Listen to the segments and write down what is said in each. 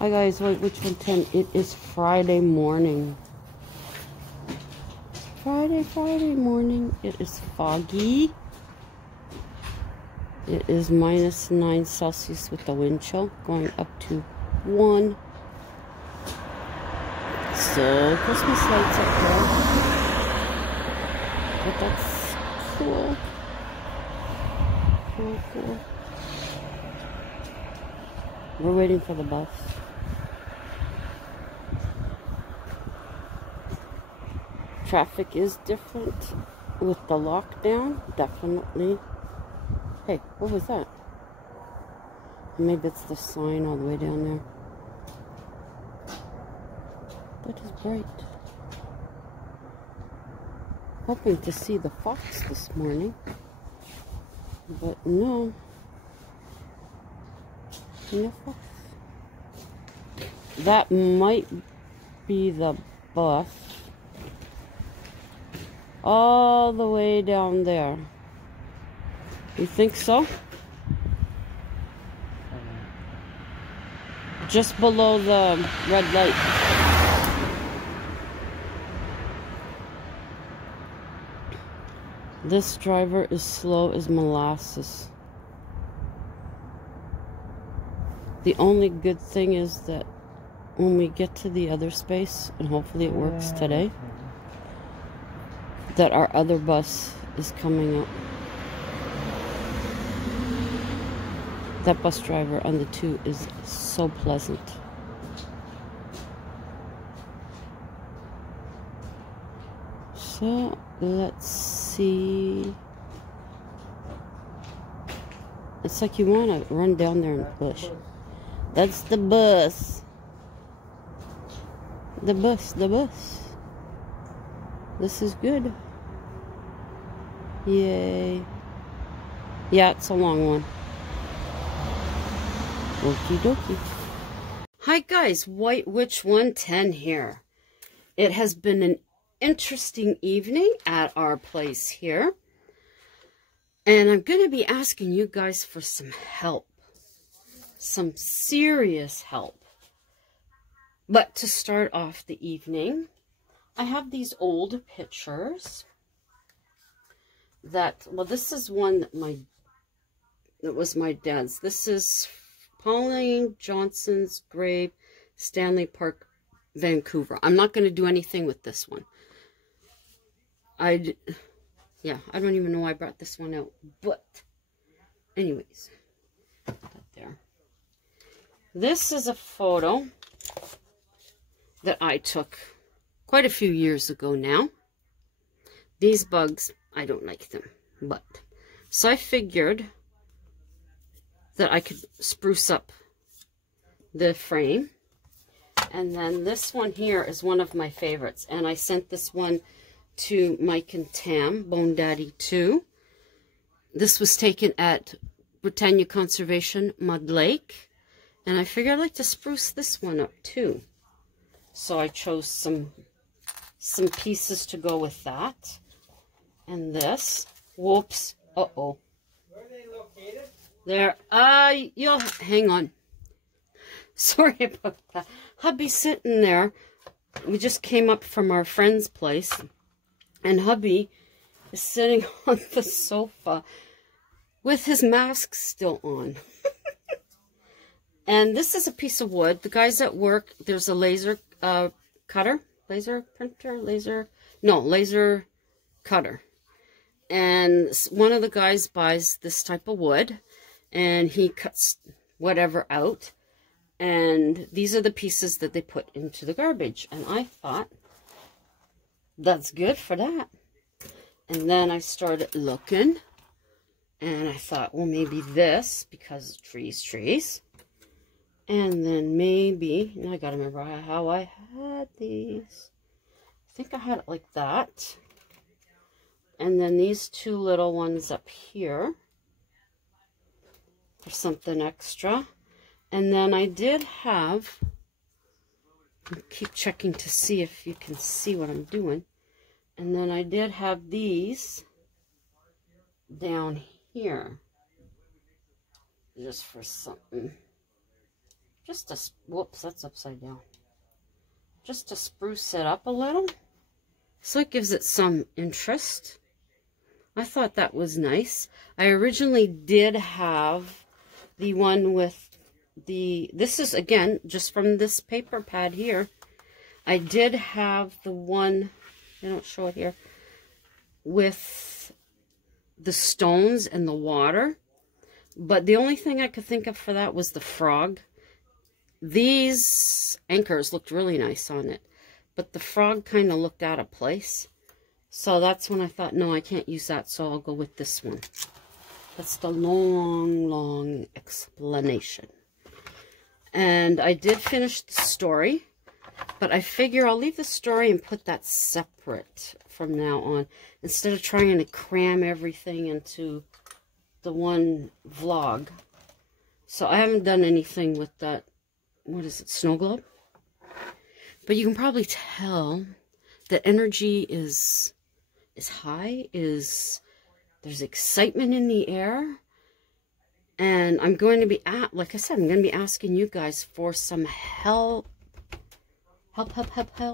Hi guys, wait, which one 10? It is Friday morning. Friday morning. It is foggy. It is -9 Celsius with the wind chill going up to 1. So Christmas lights up there. But that's cool. Cool. We're waiting for the bus. Traffic is different with the lockdown, definitely. Hey, what was that? Maybe it's the sign all the way down there. That is bright. Hoping to see the fox this morning, but no. No fox. That might be the bus. All the way down there. You think so? Just below the red light. This driver is slow as molasses. The only good thing is that when we get to the other space, and hopefully it works today, that our other bus is coming up. That bus driver on the 2 is so pleasant. So let's see. It's like you want to run down there and push. That's the bus. The bus. This is good. Yay. Yeah, it's a long one. Okie dokie. Hi guys, White Witch 110 here. It has been an interesting evening at our place here. And I'm going to be asking you guys for some help. Some serious help. But to start off the evening, I have these old pictures that, well, this is one that was my dad's. This is Pauline Johnson's grave, Stanley Park, Vancouver. I'm not going to do anything with this one. I don't even know why I brought this one out. But, anyways, there. This is a photo that I took quite a few years ago now. These bugs, I don't like them. But, so I figured that I could spruce up the frame. And then this one here is one of my favorites. And I sent this one to Mike and Tam, Bone Daddy 2. This was taken at Britannia Conservation, Mud Lake. And I figured I'd like to spruce this one up too. So I chose some pieces to go with that. And this. Whoops. Uh-oh. Where are they located? There. You'll hang on. Sorry about that. Hubby's sitting there. We just came up from our friend's place. And hubby is sitting on the sofa with his mask still on. And this is a piece of wood. The guys at work, there's a laser cutter. Laser cutter. And one of the guys buys this type of wood. And he cuts whatever out. And these are the pieces that they put into the garbage. And I thought, that's good for that. And then I started looking. And I thought, well, maybe this, because trees. And then maybe, now I gotta remember how I had these. I think I had it like that. And then these two little ones up here for something extra. And then I did have, keep checking to see if you can see what I'm doing. And then I did have these down here. Just for something. just to, whoops, that's upside down. Just to spruce it up a little. So it gives it some interest. I thought that was nice. I originally did have the one with the, this is again, just from this paper pad here. I did have the one, I don't show it here, with the stones and the water. But the only thing I could think of for that was the frog. These anchors looked really nice on it, but the frog kind of looked out of place. So that's when I thought, no, I can't use that, so I'll go with this one. That's the long explanation. And I did finish the story, but I figure I'll leave the story and put that separate from now on, instead of trying to cram everything into the one vlog. So I haven't done anything with that, what is it, snow globe? But you can probably tell that energy is high, there's excitement in the air. And I'm going to be, like I said, I'm going to be asking you guys for some help. Help. Helpy.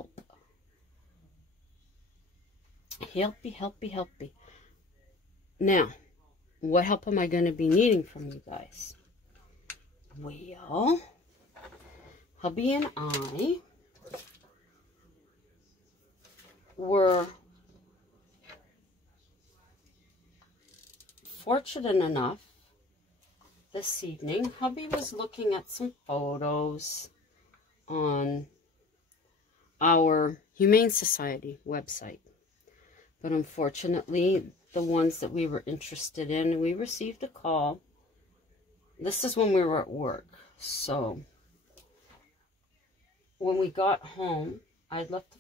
Now, what help am I going to be needing from you guys? Well, hubby and I were fortunate enough this evening. Hubby was looking at some photos on our Humane Society website. But unfortunately, the ones that we were interested in, we received a call. This is when we were at work. So when we got home, I left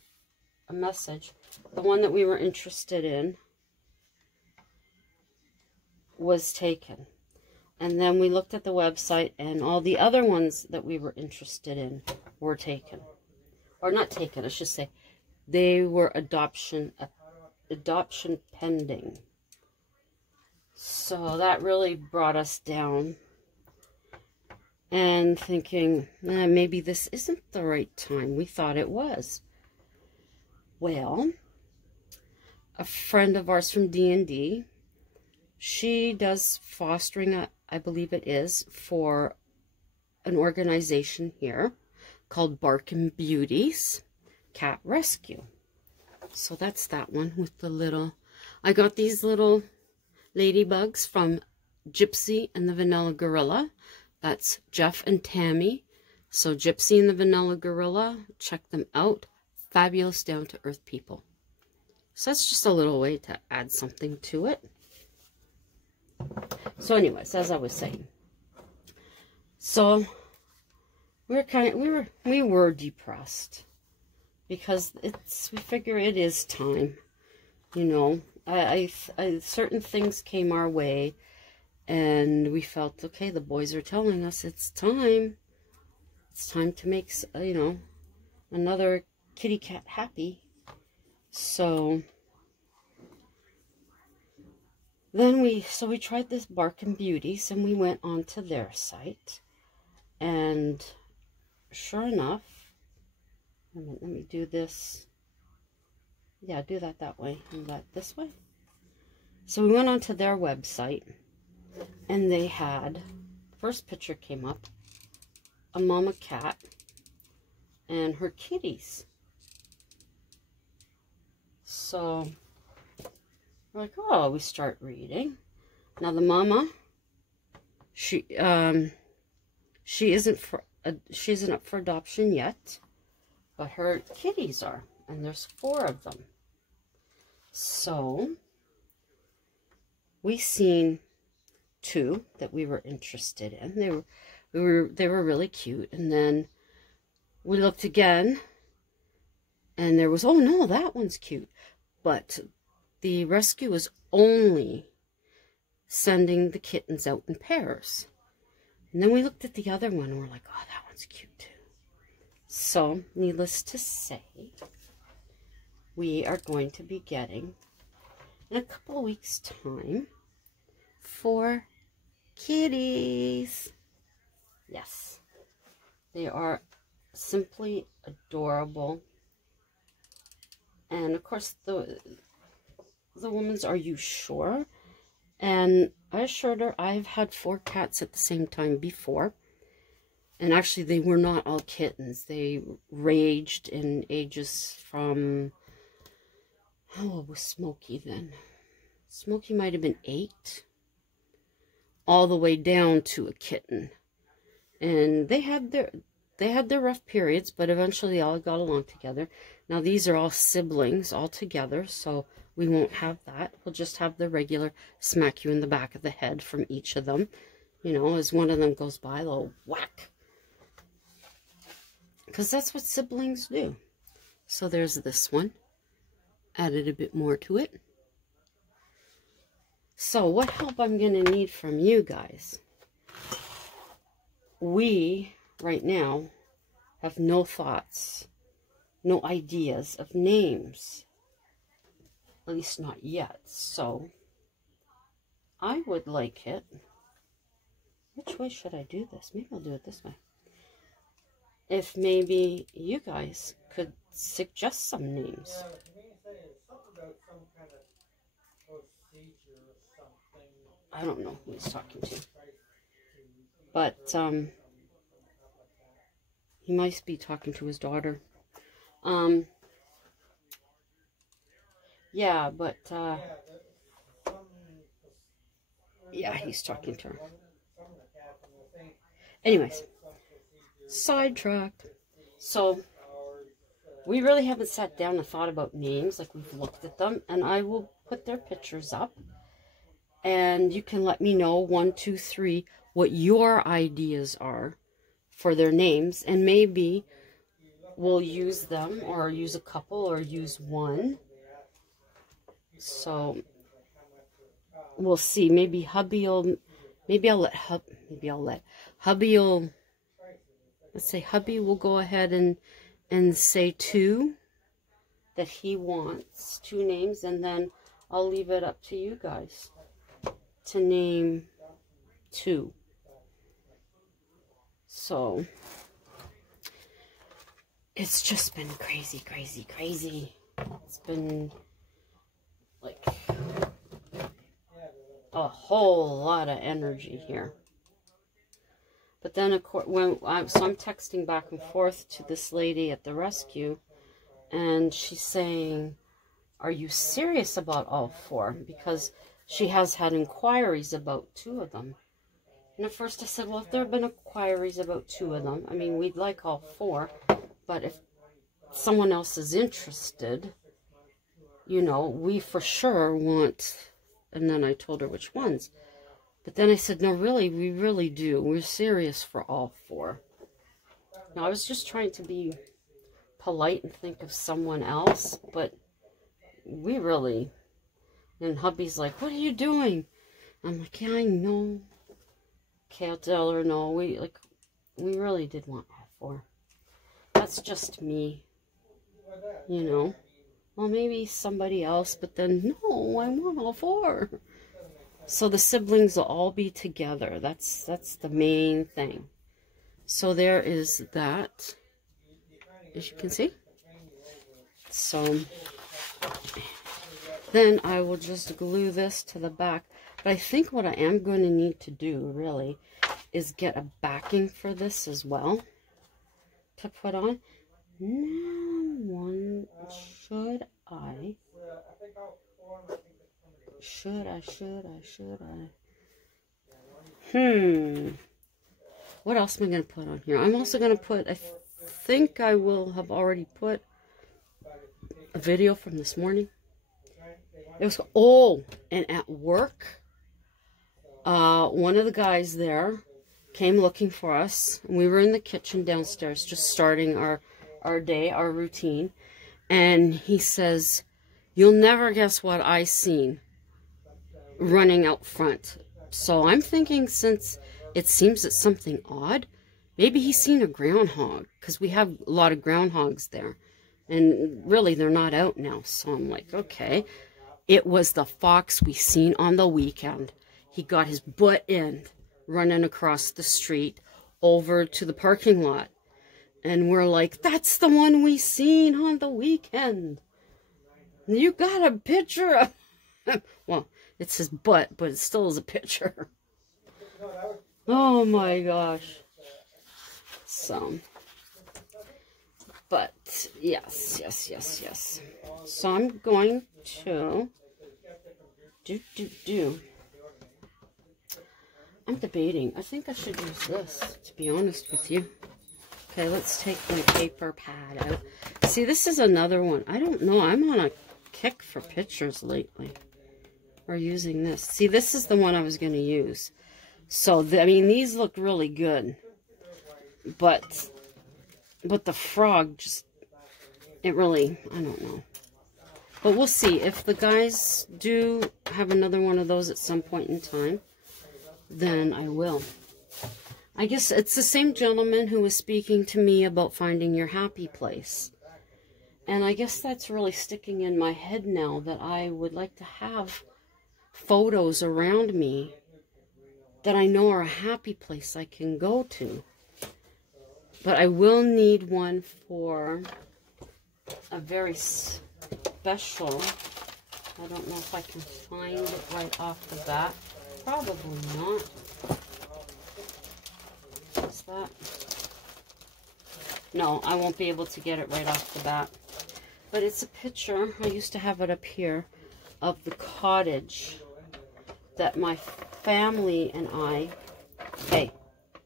a message. The one that we were interested in was taken. And then we looked at the website, and all the other ones that we were interested in were taken. Or not taken, I should say. They were adoption pending. So that really brought us down. And thinking, maybe this isn't the right time. We thought it was. Well, a friend of ours from D&D, she does fostering, I believe it is, for an organization here called Barkin Beauties Cat Rescue. So that's that one with the little, I got these little ladybugs from Gypsy and the Vanilla Gorilla. That's Jeff and Tammy. So Gypsy and the Vanilla Gorilla, check them out. Fabulous down-to-earth people. So that's just a little way to add something to it. So anyways, as I was saying, so we were depressed because we figure it is time, you know. I certain things came our way, and we felt, okay, the boys are telling us it's time to make, you know, another kitty cat happy. So then we tried this Barkin Beauties, and we went onto their site, and sure enough, let me do this. Yeah, do that way, and that this way. So we went onto their website, and they had, first picture came up, a mama cat and her kitties. So we're like, oh, we start reading. Now the mama, she isn't up for adoption yet, but her kitties are, and there's 4 of them. So we seen 2 that we were interested in. They were really cute, and then we looked again, and there was, oh no, that one's cute, but the rescue was only sending the kittens out in pairs. And then we looked at the other one, and we're like, oh, that one's cute too. So, needless to say, we are going to be getting, in a couple of weeks' time, 4 kitties. Yes. They are simply adorable. And of course, the woman's, "Are you sure?" And I assured her I've had 4 cats at the same time before. And actually, they were not all kittens. They ranged in ages from, how old was Smokey then? Smokey might have been 8, all the way down to a kitten. And they had their rough periods, but eventually they all got along together. Now these are all siblings all together, so we won't have that. We'll just have the regular smack you in the back of the head from each of them. You know, as one of them goes by, they'll whack. Because that's what siblings do. So there's this one. Added a bit more to it. So what help I'm going to need from you guys? We, right now, have no thoughts, no ideas of names. At least not yet. So I would like it. Which way should I do this? Maybe I'll do it this way. If maybe you guys could suggest some names. I don't know who he's talking to. But he might be talking to his daughter. Yeah, but yeah, he's talking to her. Anyways, sidetracked. So we really haven't sat down and thought about names. Like, we've looked at them, and I will put their pictures up, and you can let me know 1, 2, 3 what your ideas are for their names, and maybe we'll use them, or use a couple, or use one. So we'll see. Maybe hubby will, maybe I'll let hubby will, let's say hubby will go ahead and say 2 that he wants, 2 names, and then I'll leave it up to you guys to name 2. So it's just been crazy, crazy, crazy. It's been like a whole lot of energy here. But then, of course, so I'm texting back and forth to this lady at the rescue, and she's saying, "Are you serious about all 4? Because she has had inquiries about 2 of them." And at first I said, well, if there have been inquiries about 2 of them, I mean, we'd like all 4, but if someone else is interested, you know, we for sure want, and then I told her which ones. But then I said, no, really, we really do. We're serious for all 4. Now, I was just trying to be polite and think of someone else, but we really, and hubby's like, what are you doing? I'm like, yeah, I know. Okay, I'll tell her, no, we really did want all 4. That's just me, you know. Well, maybe somebody else, but then, no, I want all 4. So the siblings will all be together. That's the main thing. So there is that, as you can see. So then I will just glue this to the back. But I think what I am going to need to do, really, is get a backing for this as well to put on. Now, should I? What else am I going to put on here? I'm also going to put, I think I will have already put a video from this morning. It was, oh, and at work, one of the guys there came looking for us. We were in the kitchen downstairs just starting our day, our routine. And he says, you'll never guess what I seen running out front. So I'm thinking, since it seems it's something odd, maybe he's seen a groundhog, because we have a lot of groundhogs there. And really, they're not out now. So I'm like, okay. It was the fox we seen on the weekend. He got his butt end running across the street over to the parking lot. And we're like, that's the one we seen on the weekend. You got a picture of... Well, it's his butt, but it still is a picture. Oh my gosh. So, but yes. So I'm going to I'm debating. I think I should use this, to be honest with you. Okay, let's take my paper pad out. See, this is another one. I don't know. I'm on a kick for pictures lately. Or using this. See, this is the one I was going to use. So, I mean, these look really good. But the frog just, it really, I don't know. But we'll see. If the guys do have another one of those at some point in time, then I will. I guess it's the same gentleman who was speaking to me about finding your happy place. And I guess that's really sticking in my head now, that I would like to have photos around me that I know are a happy place I can go to. But I will need one for a very special. I don't know if I can find it right off the bat. Probably not. What's that? No, I won't be able to get it right off the bat. But it's a picture. I used to have it up here of the cottage that my family and I... Hey,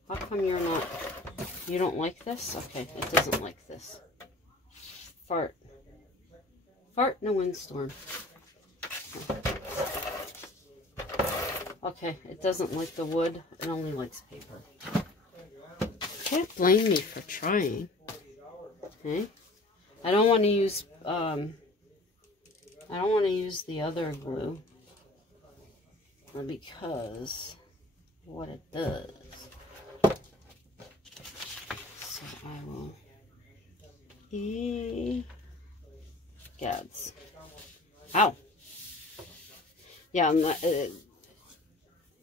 how come you're not... You don't like this? Okay, it doesn't like this. Fart. Fart in a windstorm. Okay, it doesn't like the wood. It only likes paper. Can't blame me for trying. Okay? I don't want to use the other glue, because what it does. So I will gads. Ow. Yeah, and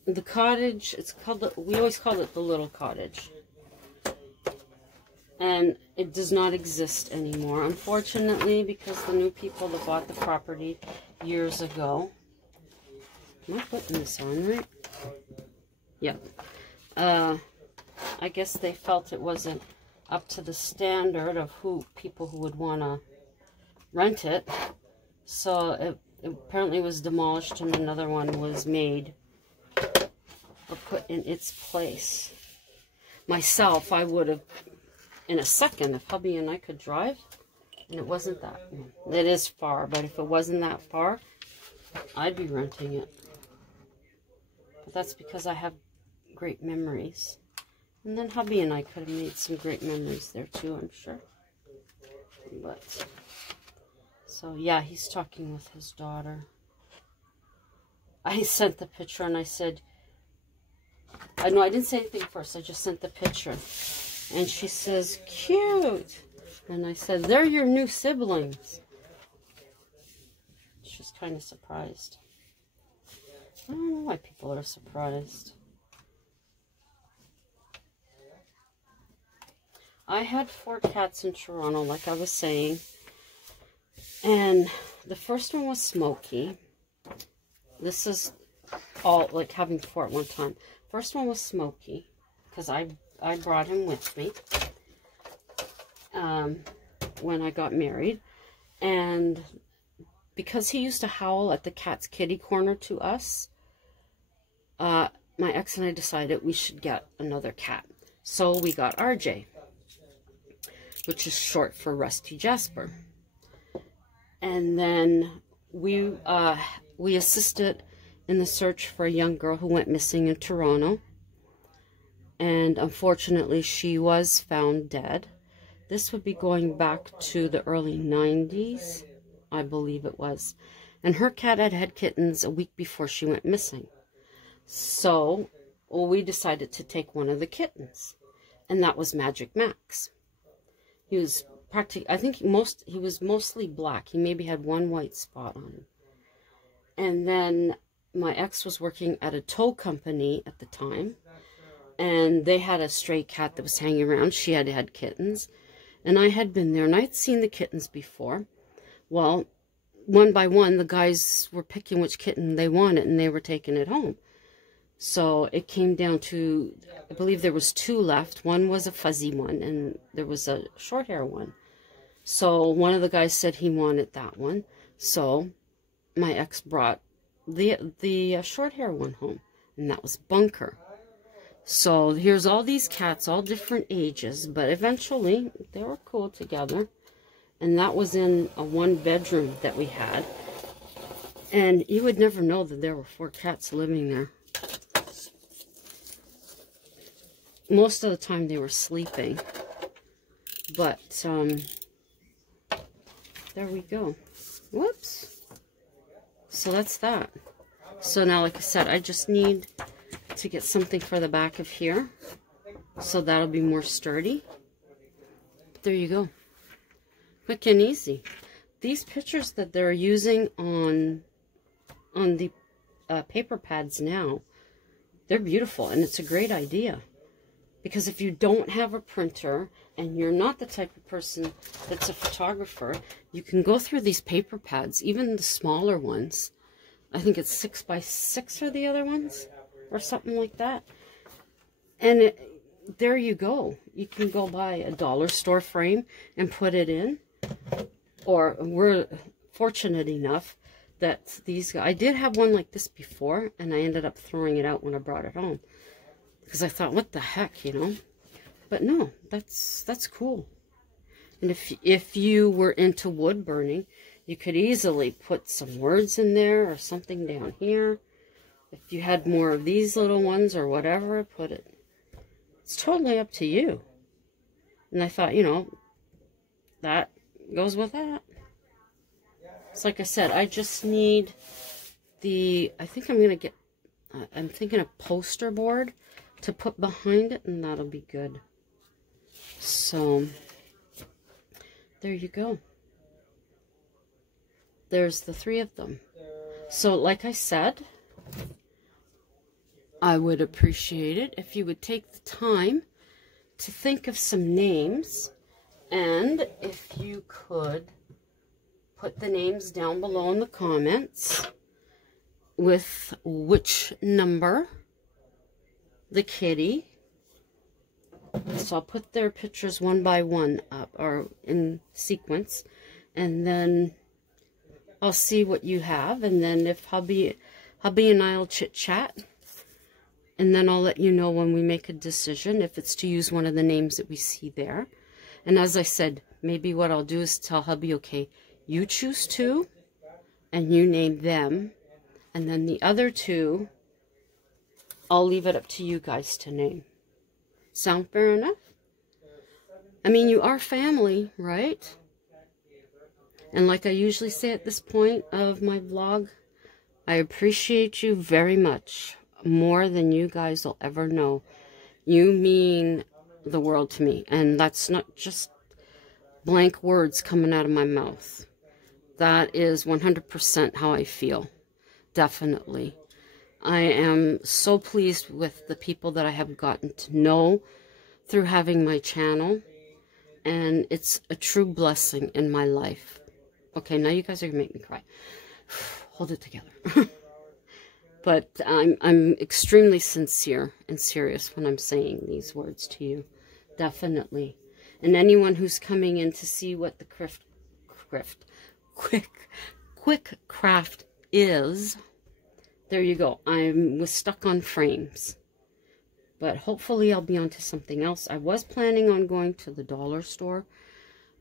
the cottage, it's called, we always call it the little cottage. And it does not exist anymore, unfortunately, because the new people that bought the property years ago. Am I putting this on right? Yeah. I guess they felt it wasn't up to the standard of people who would want to rent it. So it apparently was demolished and another one was made or put in its place. Myself, I would have, in a second, if hubby and I could drive, and it wasn't that, it is far, but if it wasn't that far, I'd be renting it. But that's because I have great memories. And then hubby and I could have made some great memories there too, I'm sure. But, so yeah, he's talking with his daughter. I sent the picture and I said, I didn't say anything first, I just sent the picture. And she says, cute. And I said, they're your new siblings. She's kind of surprised. I don't know why people are surprised. I had 4 cats in Toronto, like I was saying. And the first one was Smokey. This is all like having 4 at one time. First one was Smokey, because I brought him with me when I got married. And because he used to howl at the cat's kitty corner to us, my ex and I decided we should get another cat. So we got RJ, which is short for Rusty Jasper. And then we assisted in the search for a young girl who went missing in Toronto. And unfortunately, she was found dead. This would be going back to the early 90s, I believe it was. And her cat had had kittens a week before she went missing. So, we decided to take one of the kittens. And that was Magic Max. He was practically, I think he was mostly black. He maybe had one white spot on him. And then my ex was working at a tow company at the time. And they had a stray cat that was hanging around. She had had kittens. And I had been there, and I had seen the kittens before. Well, one by one, the guys were picking which kitten they wanted, and they were taking it home. So it came down to, I believe there was 2 left. One was a fuzzy one, and there was a short hair one. So one of the guys said he wanted that one. So my ex brought the short hair one home, and that was Bunker. So here's all these cats, all different ages, but eventually they were cool together. And that was in a 1-bedroom that we had. And you would never know that there were 4 cats living there. Most of the time they were sleeping. But, there we go. Whoops. So that's that. So now, like I said, I just need to get something for the back of here. So that'll be more sturdy. But there you go. Quick and easy. These pictures that they're using on the paper pads now, they're beautiful, and it's a great idea. Because if you don't have a printer and you're not the type of person that's a photographer, you can go through these paper pads, even the smaller ones. I think it's 6x6 are the other ones, or something like that. And there you go. You can go buy a dollar store frame and put it in. Or we're fortunate enough that these guys, I did have one like this before, and I ended up throwing it out when I brought it home. Because I thought, what the heck, you know? But no, that's cool. And if you were into wood burning, you could easily put some words in there or something down here. If you had more of these little ones or whatever, put it. It's totally up to you. And I thought, you know, that goes with that. It's like I said, I just need I think I'm going to get, I'm thinking a poster board to put behind it, and that'll be good. So, there you go. There's the 3 of them. So, like I said, I would appreciate it if you would take the time to think of some names, and if you could put the names down below in the comments with which number the kitty. So I'll put their pictures one by one up, or in sequence, and then I'll see what you have, and then if hubby and I'll chit chat, and then I'll let you know when we make a decision if it's to use one of the names that we see there. And as I said, maybe what I'll do is tell hubby, okay, you choose 2 and you name them, and then the other 2 I'll leave it up to you guys to name. Sound fair enough? I mean, you are family, right? And like I usually say at this point of my vlog, I appreciate you very much. More than you guys will ever know. You mean the world to me. And that's not just blank words coming out of my mouth. That is 100% how I feel. Definitely. I am so pleased with the people that I have gotten to know through having my channel. And it's a true blessing in my life. Okay, now you guys are going to make me cry. Hold it together. But I'm extremely sincere and serious when I'm saying these words to you. Definitely. And anyone who's coming in to see what the quick craft is, there you go. I was stuck on frames. But hopefully I'll be onto something else. I was planning on going to the dollar store.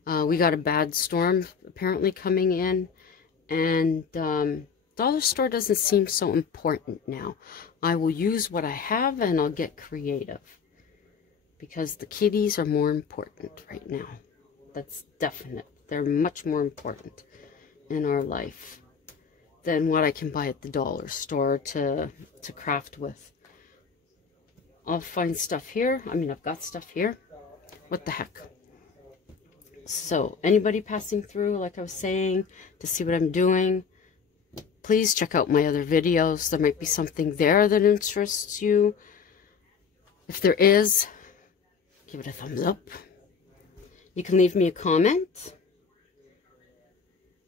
We got a bad storm apparently coming in. And dollar store doesn't seem so important now. I will use what I have and I'll get creative. Because the kitties are more important right now. That's definite. They're much more important in our life than what I can buy at the dollar store to craft with. I'll find stuff here. I mean, I've got stuff here. What the heck? So, anybody passing through, like I was saying, to see what I'm doing, please check out my other videos. There might be something there that interests you. If there is, give it a thumbs up. You can leave me a comment.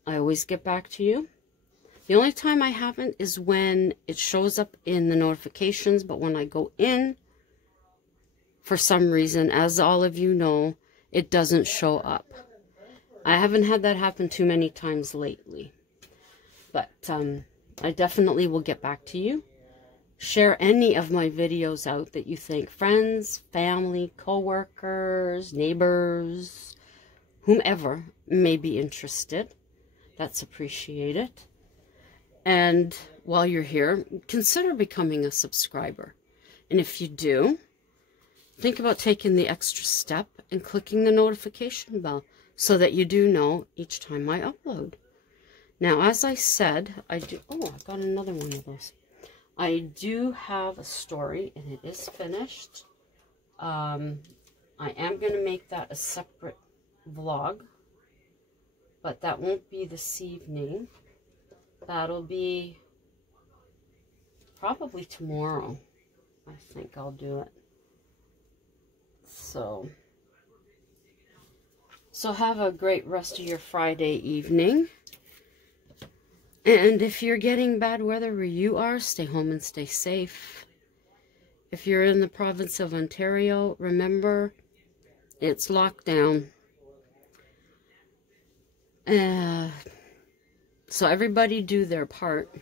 I always get back to you. The only time I haven't is when it shows up in the notifications, but when I go in, for some reason, as all of you know, it doesn't show up. I haven't had that happen too many times lately. But I definitely will get back to you. Share any of my videos out that you think friends, family, co-workers, neighbors, whomever may be interested. That's appreciated. And while you're here, consider becoming a subscriber. And if you do, think about taking the extra step and clicking the notification bell so that you do know each time I upload. Now, as I said, I got another one of those. I do have a story, and it is finished. I am going to make that a separate vlog, but that won't be this evening. That'll be probably tomorrow. I think I'll do it. So have a great rest of your Friday evening. And if you're getting bad weather where you are, stay home and stay safe. If you're in the province of Ontario, remember, it's locked down. So everybody do their part.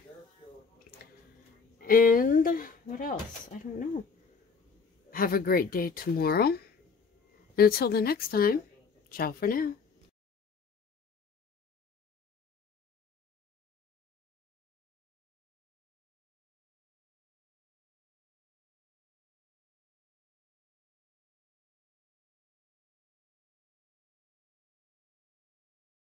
And what else? I don't know. Have a great day tomorrow. And until the next time, ciao for now.